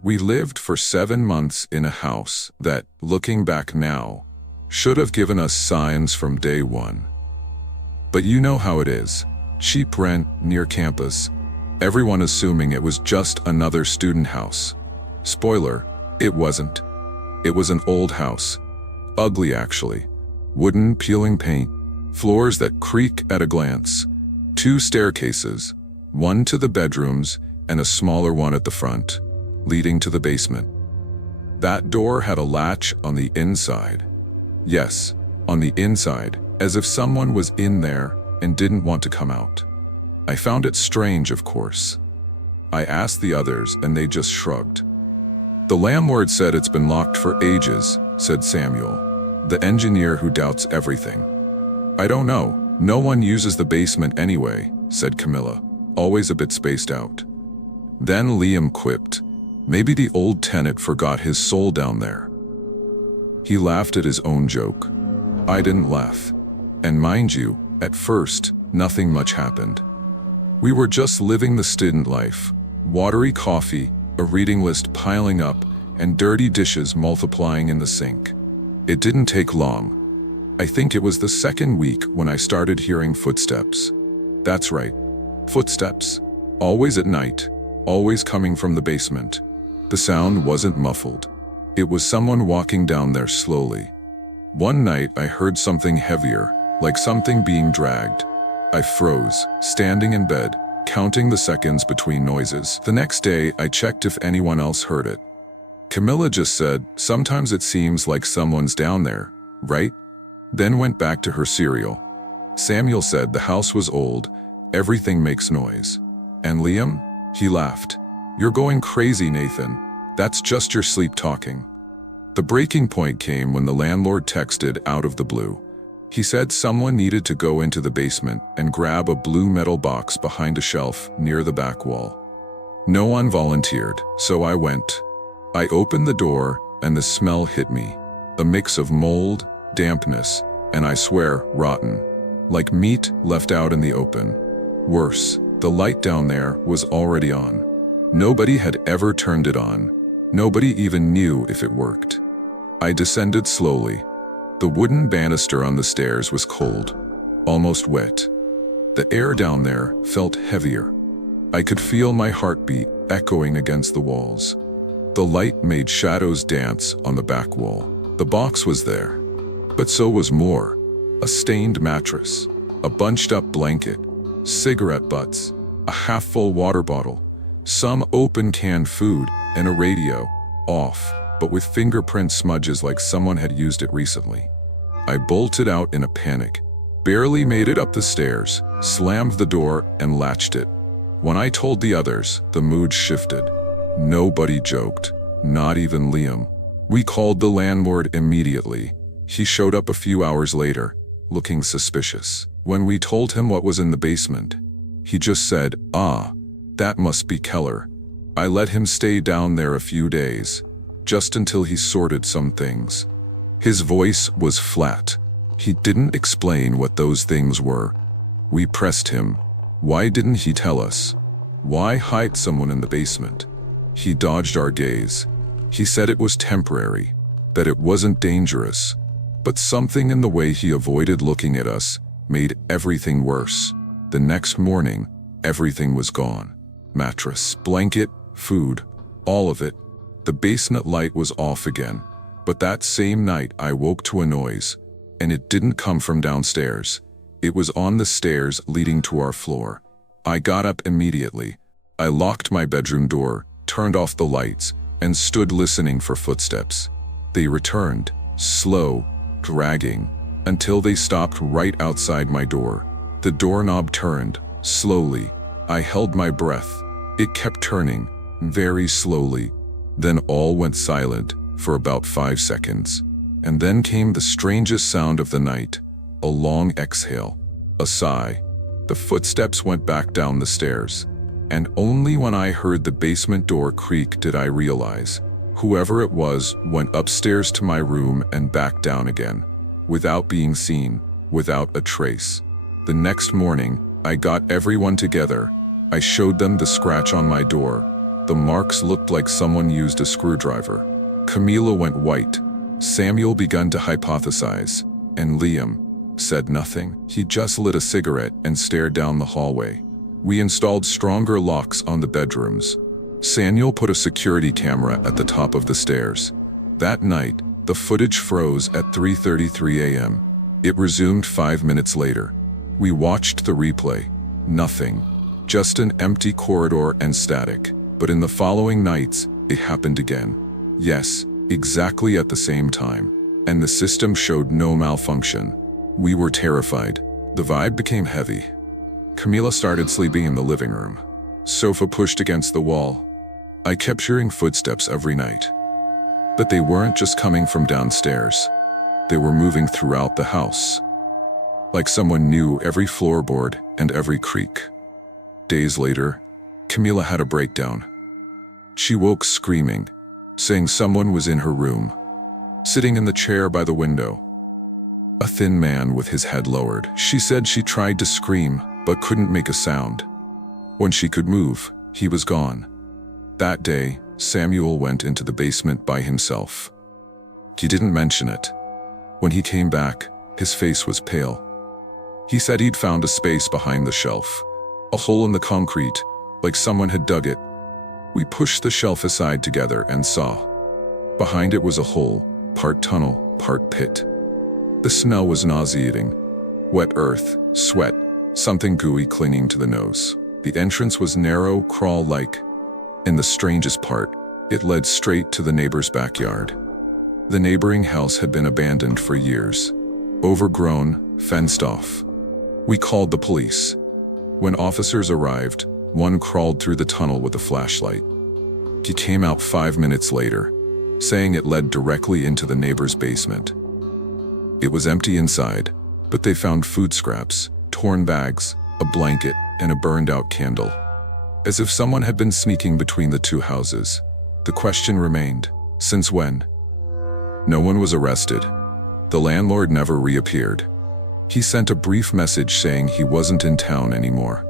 We lived for 7 months in a house that, looking back now, should have given us signs from day one. But you know how it is. Cheap rent, near campus. Everyone assuming it was just another student house. Spoiler, it wasn't. It was an old house. Ugly actually. Wooden, peeling paint. Floors that creak at a glance. 2 staircases. One to the bedrooms and a smaller one at the front, leading to the basement. That door had a latch on the inside. Yes, on the inside, as if someone was in there and didn't want to come out. I found it strange, of course. I asked the others and they just shrugged. The landlord said it's been locked for ages, said Samuel, the engineer who doubts everything. I don't know, no one uses the basement anyway, said Camilla, always a bit spaced out. Then Liam quipped, maybe the old tenant forgot his soul down there. He laughed at his own joke. I didn't laugh. And mind you, at first, nothing much happened. We were just living the student life. Watery coffee, a reading list piling up, and dirty dishes multiplying in the sink. It didn't take long. I think it was the second week when I started hearing footsteps. That's right, footsteps. Always at night, always coming from the basement. The sound wasn't muffled. It was someone walking down there slowly. One night I heard something heavier, like something being dragged. I froze, standing in bed, counting the seconds between noises. The next day I checked if anyone else heard it. Camilla just said, sometimes it seems like someone's down there, right? Then went back to her cereal. Samuel said the house was old, everything makes noise. And Liam? He laughed. You're going crazy, Nathan. That's just your sleep talking. The breaking point came when the landlord texted out of the blue. He said someone needed to go into the basement and grab a blue metal box behind a shelf near the back wall. No one volunteered, so I went. I opened the door and the smell hit me. A mix of mold, dampness, and I swear, rotten. Like meat left out in the open. Worse, the light down there was already on. Nobody had ever turned it on. Nobody even knew if it worked. I descended slowly. The wooden banister on the stairs was cold, almost wet. The air down there felt heavier. I could feel my heartbeat echoing against the walls. The light made shadows dance on the back wall. The box was there, but so was more. A stained mattress, a bunched-up blanket, cigarette butts, a half-full water bottle, some open canned food, and a radio, off, but with fingerprint smudges like someone had used it recently. I bolted out in a panic, barely made it up the stairs, slammed the door, and latched it. When I told the others, the mood shifted. Nobody joked, not even Liam. We called the landlord immediately. He showed up a few hours later, looking suspicious. When we told him what was in the basement, he just said, "Ah, that must be Keller." I let him stay down there a few days, just until he sorted some things. His voice was flat. He didn't explain what those things were. We pressed him. Why didn't he tell us? Why hide someone in the basement? He dodged our gaze. He said it was temporary, that it wasn't dangerous. But something in the way he avoided looking at us made everything worse. The next morning, everything was gone. Mattress, blanket, food, all of it. The basement light was off again. But that same night I woke to a noise, and it didn't come from downstairs. It was on the stairs leading to our floor. I got up immediately. I locked my bedroom door, turned off the lights, and stood listening for footsteps. They returned, slow, dragging, until they stopped right outside my door. The doorknob turned, slowly. I held my breath. It kept turning, very slowly. Then all went silent for about 5 seconds. And then came the strangest sound of the night, a long exhale, a sigh. The footsteps went back down the stairs. And only when I heard the basement door creak did I realize, whoever it was went upstairs to my room and back down again, without being seen, without a trace. The next morning, I got everyone together. I showed them the scratch on my door. The marks looked like someone used a screwdriver. Camila went white. Samuel began to hypothesize, and Liam said nothing. He just lit a cigarette and stared down the hallway. We installed stronger locks on the bedrooms. Samuel put a security camera at the top of the stairs. That night, the footage froze at 3:33 a.m. It resumed 5 minutes later. We watched the replay. Nothing. Just an empty corridor and static. But in the following nights, it happened again. Yes, exactly at the same time. And the system showed no malfunction. We were terrified. The vibe became heavy. Camila started sleeping in the living room. Sofa pushed against the wall. I kept hearing footsteps every night. But they weren't just coming from downstairs. They were moving throughout the house. Like someone knew every floorboard and every creak. Days later, Camila had a breakdown. She woke screaming, saying someone was in her room, sitting in the chair by the window. A thin man with his head lowered. She said she tried to scream, but couldn't make a sound. When she could move, he was gone. That day, Samuel went into the basement by himself. He didn't mention it. When he came back, his face was pale. He said he'd found a space behind the shelf, a hole in the concrete, like someone had dug it. We pushed the shelf aside together and saw. Behind it was a hole, part tunnel, part pit. The smell was nauseating. Wet earth, sweat, something gooey clinging to the nose. The entrance was narrow, crawl-like. And the strangest part, it led straight to the neighbor's backyard. The neighboring house had been abandoned for years. Overgrown, fenced off. We called the police. When officers arrived, one crawled through the tunnel with a flashlight. He came out 5 minutes later, saying it led directly into the neighbor's basement. It was empty inside, but they found food scraps, torn bags, a blanket, and a burned-out candle. As if someone had been sneaking between the two houses. The question remained, since when? No one was arrested. The landlord never reappeared. He sent a brief message saying he wasn't in town anymore.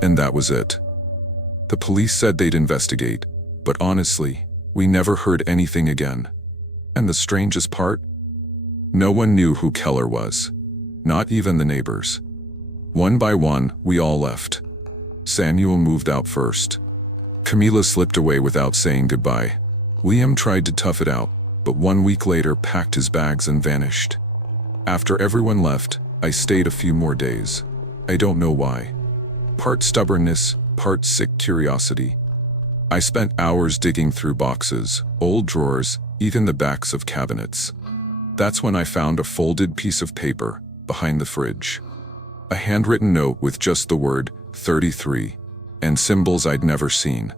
And that was it. The police said they'd investigate, but honestly, we never heard anything again. And the strangest part? No one knew who Keller was. Not even the neighbors. One by one, we all left. Samuel moved out first. Camila slipped away without saying goodbye. Liam tried to tough it out, but 1 week later packed his bags and vanished. After everyone left, I stayed a few more days. I don't know why. Part stubbornness, part sick curiosity. I spent hours digging through boxes, old drawers, even the backs of cabinets. That's when I found a folded piece of paper behind the fridge. A handwritten note with just the word 33 and symbols I'd never seen.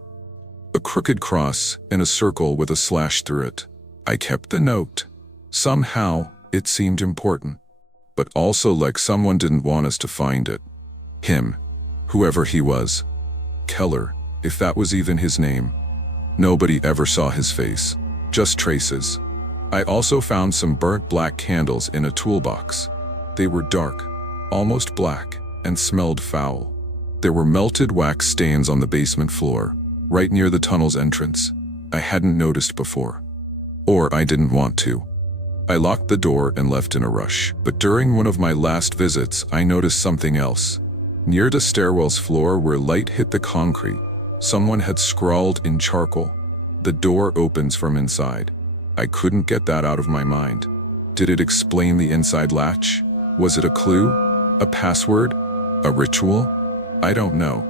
A crooked cross and a circle with a slash through it. I kept the note. Somehow, it seemed important, but also like someone didn't want us to find it. Him, whoever he was. Keller, if that was even his name. Nobody ever saw his face, just traces. I also found some burnt black candles in a toolbox. They were dark, almost black, and smelled foul. There were melted wax stains on the basement floor, right near the tunnel's entrance. I hadn't noticed before. Or I didn't want to. I locked the door and left in a rush. But during one of my last visits, I noticed something else. Near the stairwell's floor where light hit the concrete, someone had scrawled in charcoal, "The door opens from inside." I couldn't get that out of my mind. Did it explain the inside latch? Was it a clue? A password? A ritual? I don't know.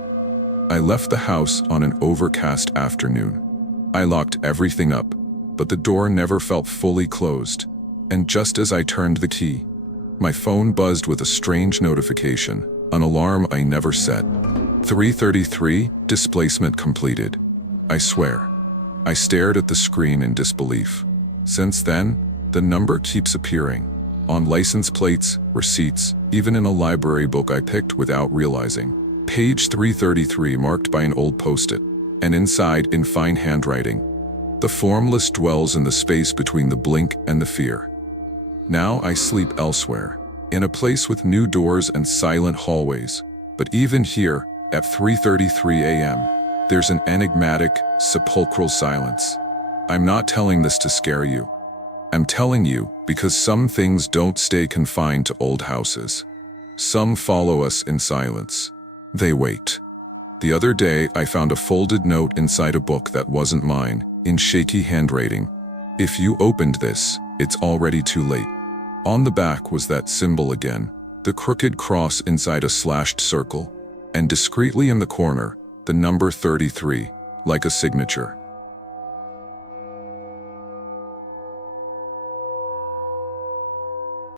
I left the house on an overcast afternoon. I locked everything up, but the door never felt fully closed. And just as I turned the key, my phone buzzed with a strange notification, an alarm I never set. 3:33, displacement completed. I swear. I stared at the screen in disbelief. Since then, the number keeps appearing. On license plates, receipts, even in a library book I picked without realizing. Page 333 marked by an old post-it, and inside, in fine handwriting, "The formless dwells in the space between the blink and the fear." Now I sleep elsewhere, in a place with new doors and silent hallways. But even here, at 3:33 a.m., There's an enigmatic, sepulchral silence. I'm not telling this to scare you. I'm telling you because some things don't stay confined to old houses. Some follow us in silence. They wait. The other day, I found a folded note inside a book that wasn't mine, in shaky handwriting. If you opened this, it's already too late. On the back was that symbol again, the crooked cross inside a slashed circle, and discreetly in the corner, the number 33, like a signature.